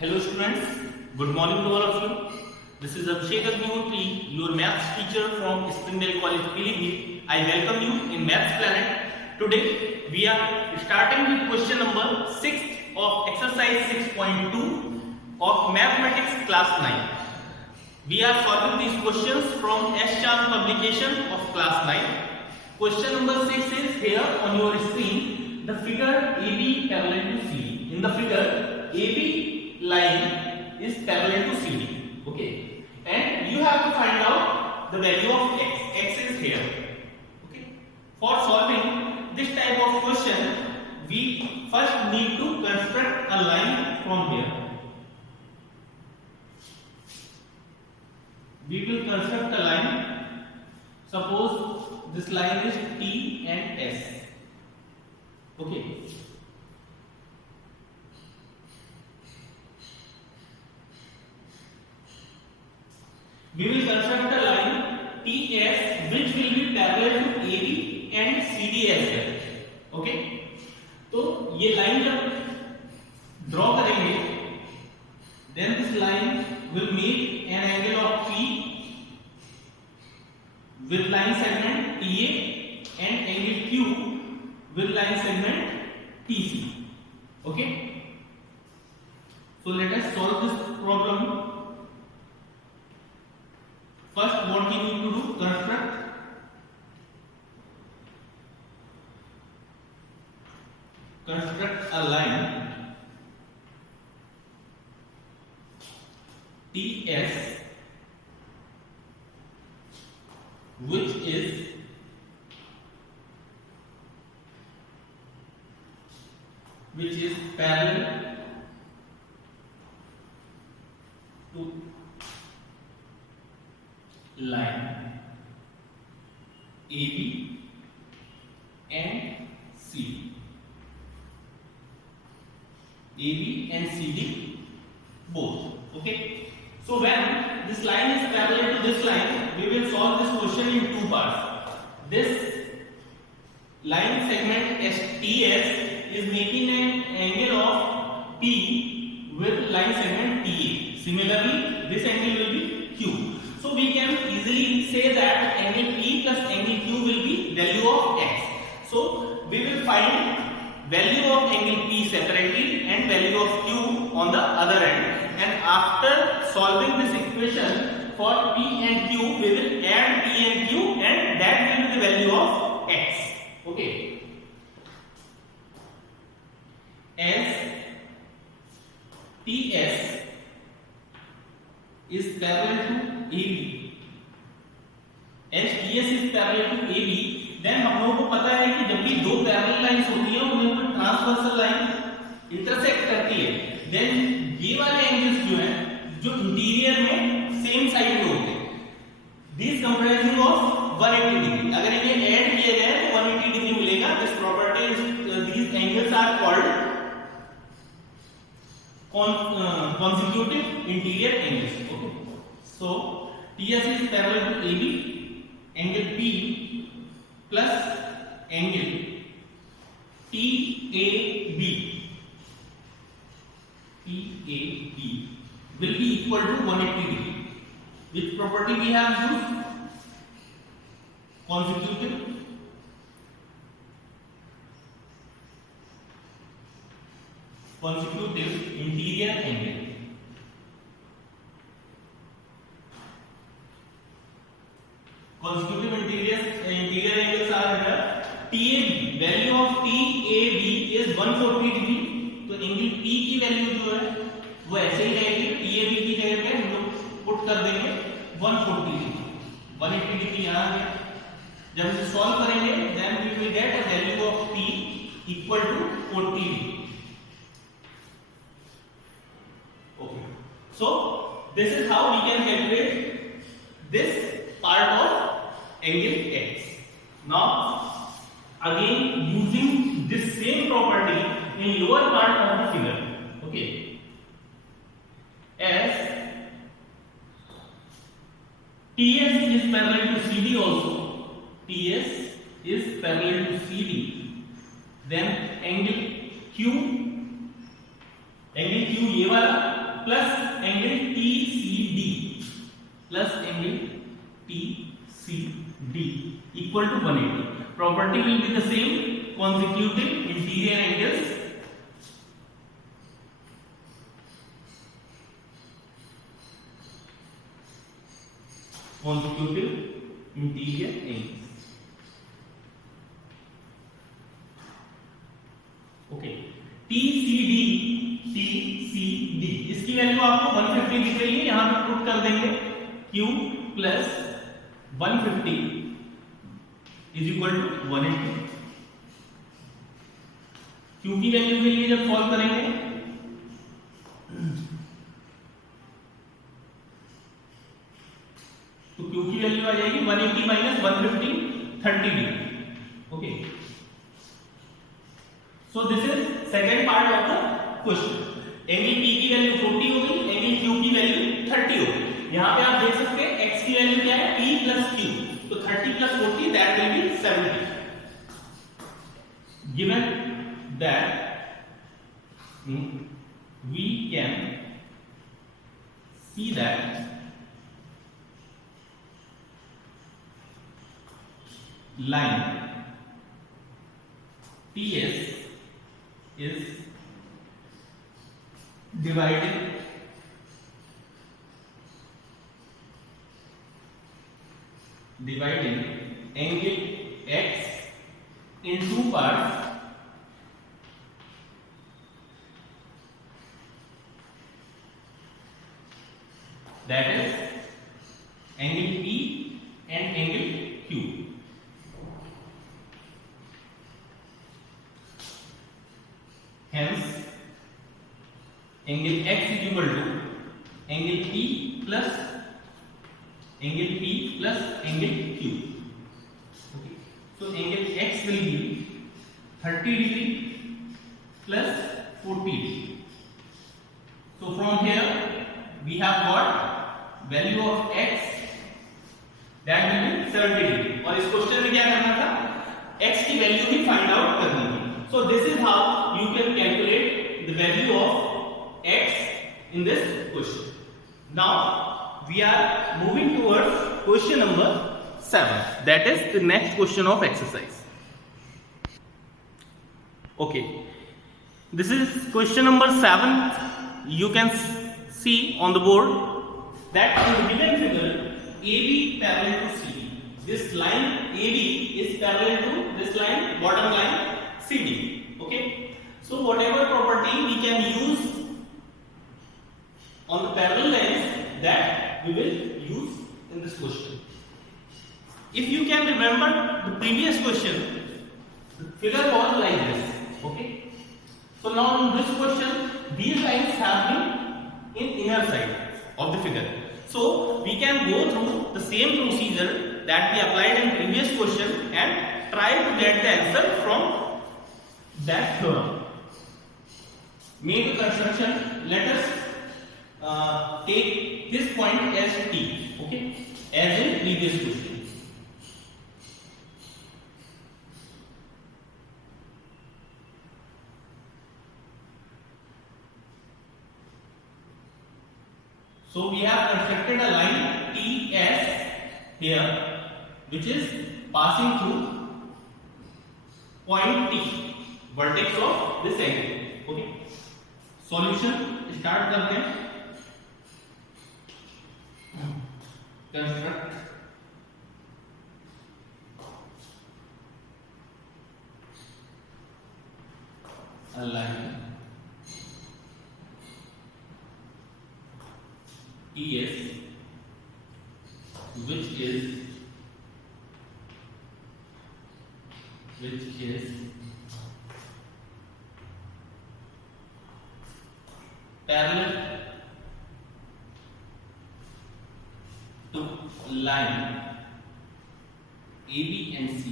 Hello students, good morning to all of you. This is Abhishek Agnihotri, your maths teacher from Springdale College, Pilibhit. I welcome you in Maths Planet. Today we are starting with question number 6 of exercise 6.2 of Mathematics class 9. We are solving these questions from S. Chand publication of class 9. Question number 6 is here on your screen. The figure AB parallel to CD. In the figure, AB line is parallel to CD. Okay, and you have to find out the value of x. X is here. Okay, for solving this type of question, we first need to construct a line from here. We will construct a line. Suppose this line is T and S. Okay. We will construct a line TS which will be parallel to AB and CD as well. Okay. तो ये line जब draw करेंगे, then this line will make an angle of P with line segment TA and angle Q with line segment TC. Okay. So let us solve this problem. First, what we need to do? Construct a line TS which is parallel to line AB and CD. AB and CD both. Okay. So when this line is parallel to this line, we will solve this question in two parts. This line segment STS is making an angle of P with line segment TA. Similarly, this angle will be Q. So we can easily say that angle P plus angle Q will be value of x. So we will find value of angle P separately and value of Q on the other end. And after solving this equation for P and Q, we will add P and Q, and that will be the value of x. Okay. As TS is parallel to AB, as TS is parallel to AB, then हम लोगों को पता है कि जब भी दो parallel lines होती हैं उन्हें पर ट्रांसवर्सल लाइन इंटरसेक्ट करती है, देन ये वाले एंगल्स जो हैं जो इंटीरियर में सेम साइड पे होते हैं, दिस कंप्राइजिंग ऑफ 180 डिग्री. अगर इन्हें ऐड किया जाए तो 180 डिग्री मिलेगा. This property, these angles are called consecutive interior angles. Okay. So TS is parallel to AB, angle P plus angle TAB will be equal to 180 degree. Which property we have used? Consecutive interior angle. Consecutive interior angles are here. TAB, value of TAB is 140 degree. तो angle P की value जो है वो ऐसे ही रहेगी. TAB की जगह पे हम लोग पुट कर देंगे 140 डिग्री. 180 डिग्री यहाँ है. जब इसे सॉल्व करेंगे then we will get a value of P equal to 40 degree. Okay. So this is how we can calculate this part of angle x. Now again using this same property in lower part of the figure. Okay. As TS is parallel to CD also. TS is parallel to CD. Then angle Q ये वाला plus angle TCD plus angle TCD equal to 180. Property will be the same, consecutive interior angles. Consecutive interior angles. Okay, TCD इसकी value आपको 150 दिख रही है, यहां पे put कर देंगे Q plus 150 is equal to 180. Q की वैल्यू के लिए जब सॉल्व करेंगे तो Q की वैल्यू आ जाएगी 180 minus 150, 30 degree. Okay, so this is second part of the question. Angle P की वैल्यू 40 हो गई, एंगल Q की वैल्यू 30 हो गई. यहां पे आप देख सकते हैं x की वैल्यू क्या है, P प्लस Q, तो 30 plus 40 that will be 70. Given that we can see that line TS is dividing angle x in two parts, that is angle P and angle Q. Hence angle x is equal to angle P plus angle Q. Okay, so angle x will be 30 degree plus 40 degree. So from here we have got value of x, that will be 70 degree. और इस question में क्या करना था, x की value भी find out करनी है. So this is how you can calculate the value of x in this question. Now we are moving towards question number 7. That is the next question of exercise. Okay, this is question number 7. You can see on the board that in the given figure AB parallel to CD. This line AB is parallel to this line, bottom line CD. Okay, so whatever property we can use on the parallel lines, that we will use in this question. If you can remember the previous question, the figure was like this. Okay, so now in this question these lines have been in inner side of the figure, so we can go through the same procedure that we applied in previous question and try to get the answer from that theorem. Make a construction. Let us take this point as T. Okay, as in previous question. So we have constructed a line TS here, which is passing through point T, vertex of this angle. Okay, solution start करते हैं. Construct a line TS which is parallel to line AB and C.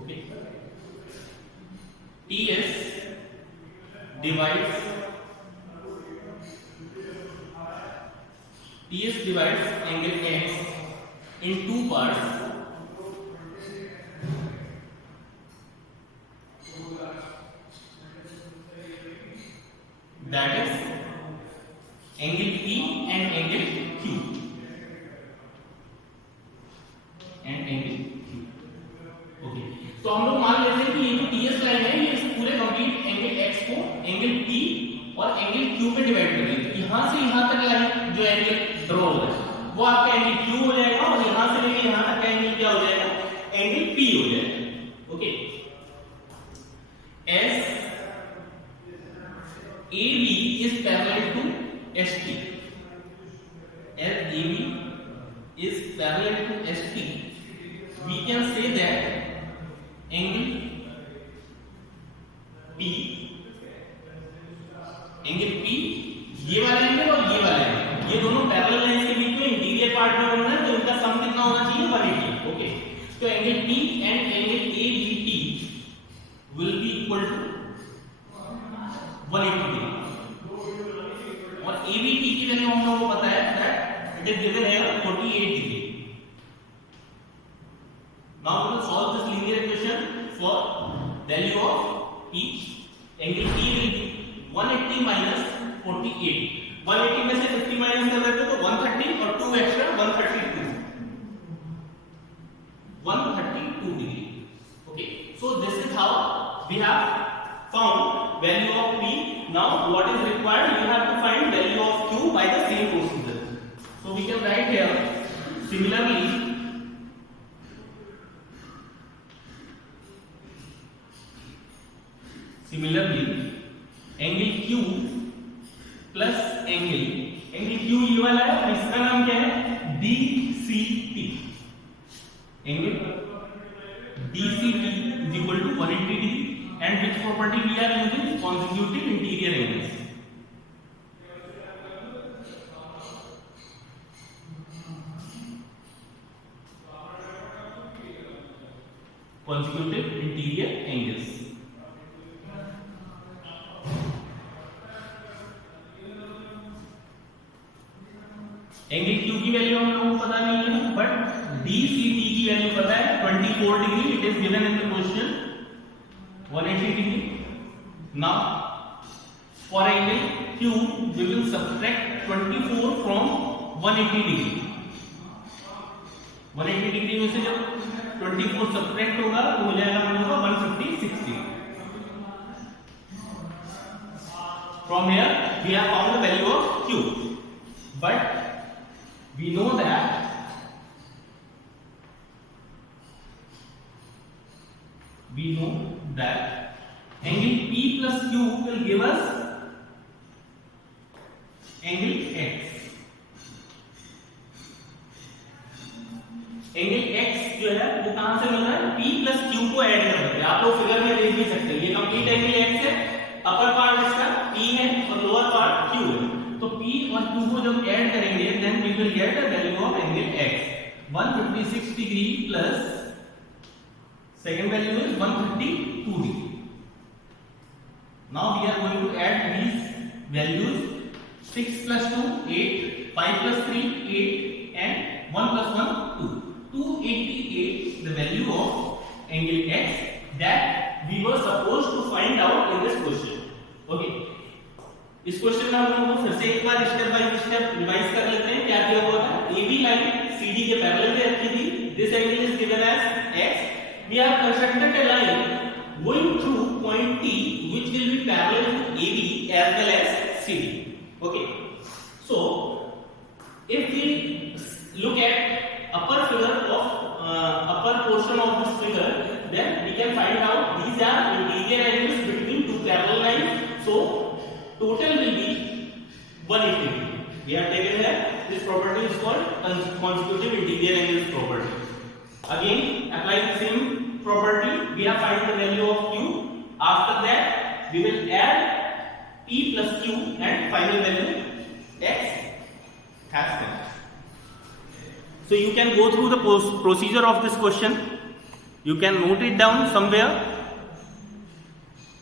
Okay, TS divides angle X in two parts. That is angle P and angle Q. Okay, तो हम लोग मान लेते हैं कि ये जो TS लाइन है ये इस पूरे कंप्लीट एंगल X को एंगल P और एंगल Q में डिवाइड कर रही है। यहां से यहां तक लाइन जो एंगल ड्रॉ हो रहा है वो आपका एंगल Q हो जाएगा और यहां से लेके यहां तक का एंगल क्या हो जाएगा, एंगल P हो जाएगा। Okay, as AB is parallel to ST, as AB is parallel to ST, we can say that angle P ये वाला एंगल और ये वाला एंगल, ये दोनों पैरेलल लाइंस के बीच में इंटीरियर पार्ट में बनना है, तो इनका सम कितना होना चाहिए, 180। ओके, तो angle P and angle ABT will be equal to 180 degree और ABT की वैल्यू हम लोगों को पता है that it is given here 48 degree. Now we will solve this linear equation for value of P. Angle P will be 180 minus 48. 180 में से 50 minus कर देते तो 130 और 2 extra 132 degree. Okay, so this is how we have found value of P. Now what is required, you have to find value of Q by the same procedure. So we can write here similarly angle Q plus angle Q ये वाला है, इसका नाम क्या है, DCT। Angle DCT is equal to 180 degree and which property we are using, consecutive interior angles। consecutive interior angles। Angle Q की value हम लोगों को पता नहीं है, बट DCT की वैल्यू पता है 24 degree, it is given in the question 180 degree. Now for angle Q we will subtract 24 from 180 degree. 180 degree में से जब 24 सब्ट्रैक्ट होगा तो हो जाएगा हम लोगों का 156 degree. From here we have found the value of Q, but we know that angle P plus Q will give us angle X। Angle X जो है वो कहां से मिल रहा है, P plus Q को ऐड कर देते हैं। आप लोग फिगर में देख भी सकते हैं, ये कंप्लीट एंगल X है, अपर पार्ट इसका P है और लोअर पार्ट Q है। तो P और Q को जब ऐड करेंगे then we will get the value of angle X। 156 degree plus second value is 132 degree. Now we are going to add these values. 6 plus 2 8, 5 plus 3 8 and 1 plus 1 2, 288 the value of angle X that we were supposed to find out in this question। okay, इस question में हम लोगों को फिर से एक बार step by step revise कर लेते हैं। क्या दिया हुआ था, AB लाइन CD के पैरेलल में रखी थी, this angle is given as X। We have constructed a line going through point T which will be parallel to AB as well as CD। Okay, so if we look at upper figure of upper portion of this figure, then we can find out these are interior angles between two parallel lines, so total will be 180 degree। we have taken here this property is called consecutive interior angles property। again apply the same property, we have find the value of Q, after that we will add P plus Q and final value X has come। So you can go through the procedure of this question, you can note it down somewhere।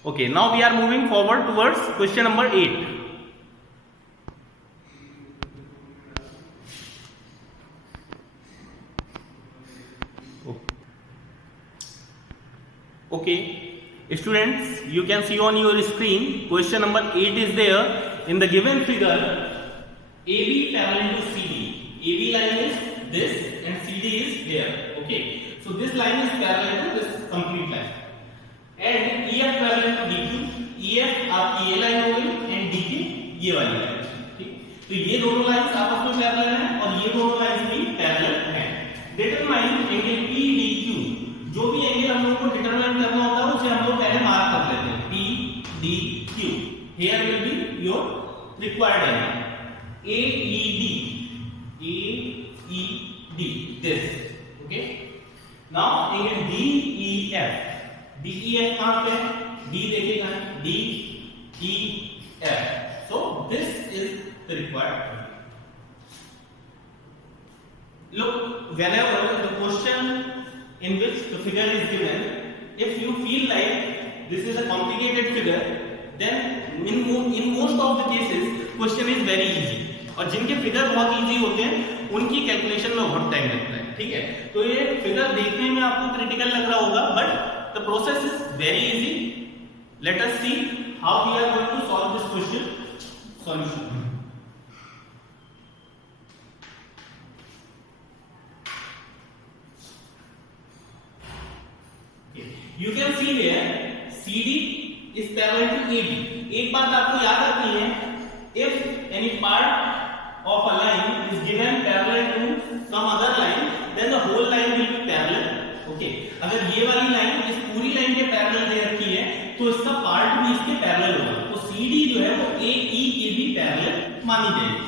okay, now we are moving forward towards question number 8। Okay, students, you can see on your screen question number 8 is there. In the given figure, AB parallel to CD. AB line is this and CD is there. Okay, so this line is parallel to this complete line. And EF parallel to DQ. EF आपकी ये line हो गई and DQ ये वाली line. ठीक, तो ये दोनों लाइंस आपस में पैरेलल हैं और ये दोनों लाइंस भी पैरेलल हैं. Determine angle PDQ. जो भी एंगल हम लोगों को डिटरमाइन करना होता है उसे हम लोग पहले मार्क कर लेते हैं. PDQ. Here will be your required angle. AED. This. Okay. Now angle DEF. DEF कहाँ पे है? D देखेगा. DEF. So this is the required angle. Look, whenever the question in which the figure is given, if you feel like this is a complicated figure, then in most of the cases question is very easy. और जिनके figure बहुत easy होते हैं उनकी calculation में बहुत time लगता है. ठीक है, तो ये फिगर देखने में आपको क्रिटिकल लग रहा होगा, but the process is very easy. Let us see how we are going to solve this question. Solution. You can see here CD is parallel to AB. एक बात आपको याद रखनी है, if any part of a line is given parallel to some other line, then the whole line will be parallel. Okay, अगर ये वाली line इस पूरी लाइन के पैरेलल दे रखी है तो इसका पार्ट भी इसके पैरेलल होगा. तो CD जो है वो AE के भी पैरेलल मानी जाएगी.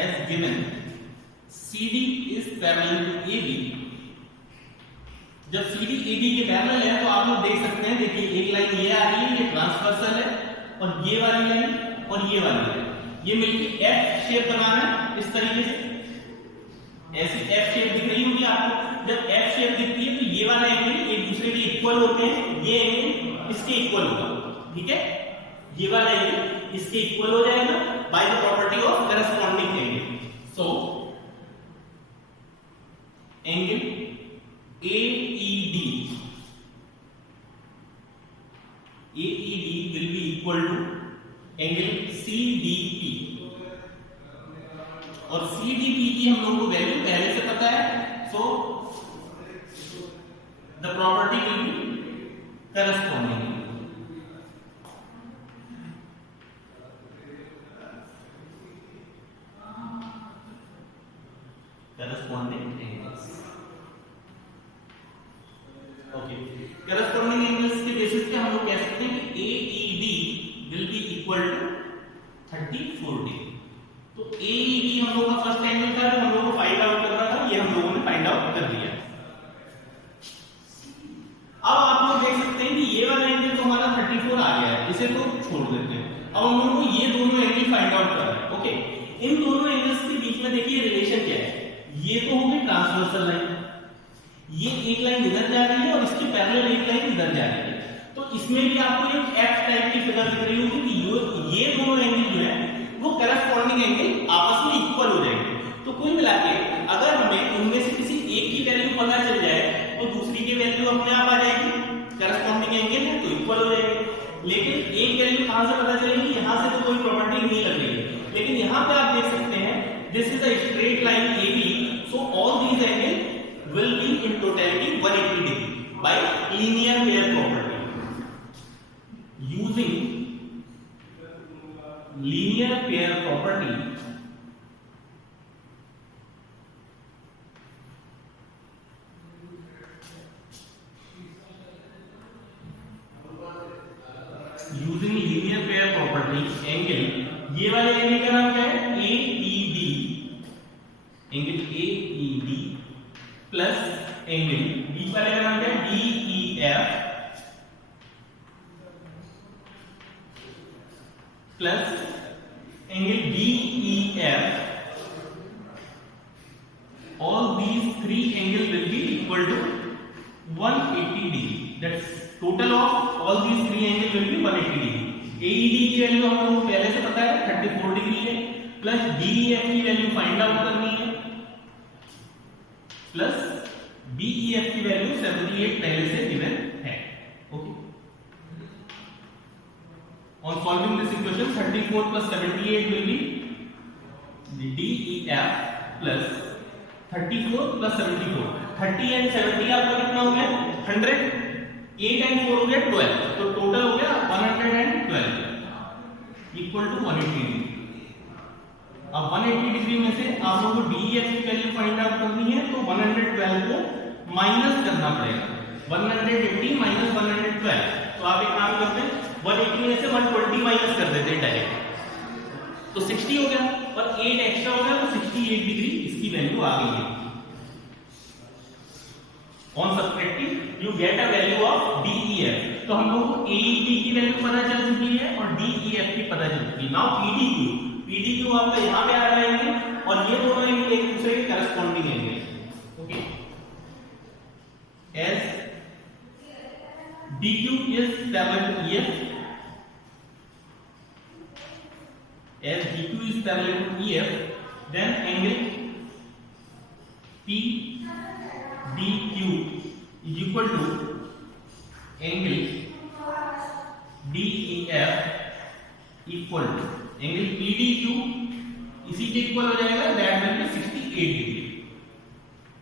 As given CD is parallel to AB. जब CD AB के पैरेलल है तो आप लोग देख सकते हैं, देखिए एक लाइन ये आ रही है, ये ट्रांसवर्सल है, और ये वाली लाइन और ये वाली लाइन ये मिलकर F शेप बनाना है. इस तरीके से ऐसी F शेप दिख रही होगी आपको. जब F शेप दिखती है तो ये वाला एंगल एक दूसरे के इक्वल होते हैं, ये एंगल इसके इक्वल होगा. ठीक है, ये वाला एंगल इसके इक्वल हो जाएगा by the property of corresponding angle. So angle AED will be equal to angle CDP. और CDP की हम लोगों को वैल्यू पहले से पता है. So the property will be corresponding. Corresponding angles के बेसिस पे हम लोग कह सकते हैं कि AED will be equal to 30/40. तो AED हम लोगों का फर्स्ट एंगल था, हम लोगों को फाइंड आउट करना था, ये हम लोगों ने फाइंड आउट कर दिया. अब आप लोग देख सकते हैं कि ये वाला एंगल तो हमारा 34 आ गया है, इसे तो छोड़ देते हैं. अब हम लोगों को ये दोनों एंगल फाइंड आउट करना है. ओके, इन दोनों एंगल्स के बीच में देखिए रिलेशन क्या है. ये तो होगी ट्रांसवर्सल लाइन, ये एक लाइन इधर जा रही है और इसके पैरेलल एक लाइन इधर जा रही है. तो इसमें भी आपको एक F टाइप की फिगर दिख रही होगी कि ये दोनों एंगल जो है वो करस्पॉन्डिंग एंगल आपस में इक्वल हो जाएंगे. तो कुल मिला के अगर हमें उनमें से किसी एक की वैल्यू पता चल जाए तो दूसरी की वैल्यू अपने आप आ जाएगी. करस्पॉन्डिंग एंगल है तो इक्वल हो जाएंगे. लेकिन एक वैल्यू कहां से पता चलेगी? यहां से तो कोई प्रॉपर्टी नहीं लग रही है, लेकिन यहां पे आप देख सकते हैं this is a straight line AB. So all these angles will be in totality 180 degree by linear pair property. Using linear pair property, angle, ये वाले एंगल का नाम क्या है? AED. Angle AED plus angle बीच वाले का नाम क्या है? DEF plus angle BEF. All these three angles will be equal to 180 degree. That's total of all these three angles will be 180 degree. AED की वैल्यू हम लोगों को पहले से पता है 34 डिग्री है, प्लस DEF की वैल्यू फाइंड आउट करनी है, प्लस DEF की वैल्यू 78 पहले से गिवन है. Okay. On solving this equation, 34 plus 78 will be the DEF plus 34 plus 74. 30 and 70 आपका कितना हो गया? 100. 8 and 4 हो गया 12. तो टोटल हो गया 112 इक्वल टू 180 डिग्री. अब 180 डिग्री में से आप लोगों को DEF की वैल्यू फाइंड आउट करनी है, तो 112 को माइनस करना पड़ेगा. 180 माइनस 112. तो आप एक काम करते हैं, 180 में से 120 माइनस कर देते हैं डायरेक्ट, तो 60 हो गया और 8 एक्स्ट्रा हो गया, तो 68 डिग्री इसकी वैल्यू आ गई है. On subtracting you get a value of DEF. तो हम लोगों को AED की वैल्यू पता चल चुकी है और DEF की पता चल चुकी है. नाउ PDQ आपका यहाँ पे आ जाएंगे और ये दोनों एंगल एक दूसरे के corresponding angle. Okay. As DQ is parallel to EF, as DQ is parallel to EF, then angle PDQ is equal to angle DEF equal to angle PDQ इसी के इक्वल हो जाएगा, दैट विल बी 68 डिग्री.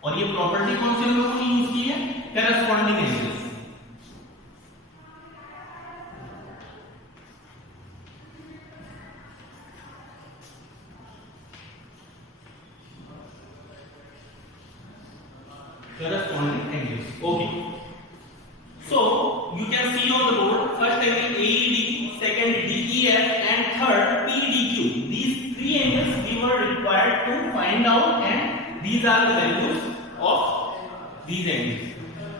और ये property कौन से लोगों ने यूज की है? Corresponding angles. Corresponding angles. Okay. So you can see on the board, first angle AED, second DEF, and third PDQ. These three angles we were required to find out, and these are the values of these angles.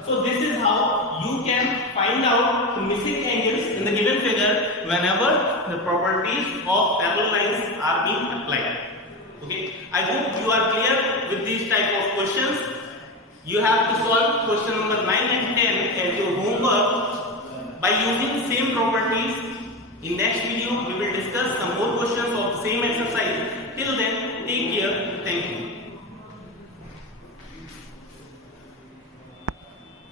So this is how you can find out the missing angles in the given figure whenever the properties of parallel lines are being applied. Okay. I hope you are clear with these type of questions. You have to solve question number 9 and 10 as your homework by using same properties. In next video we will discuss some more questions of the same exercise. Till then, take care. Thank you.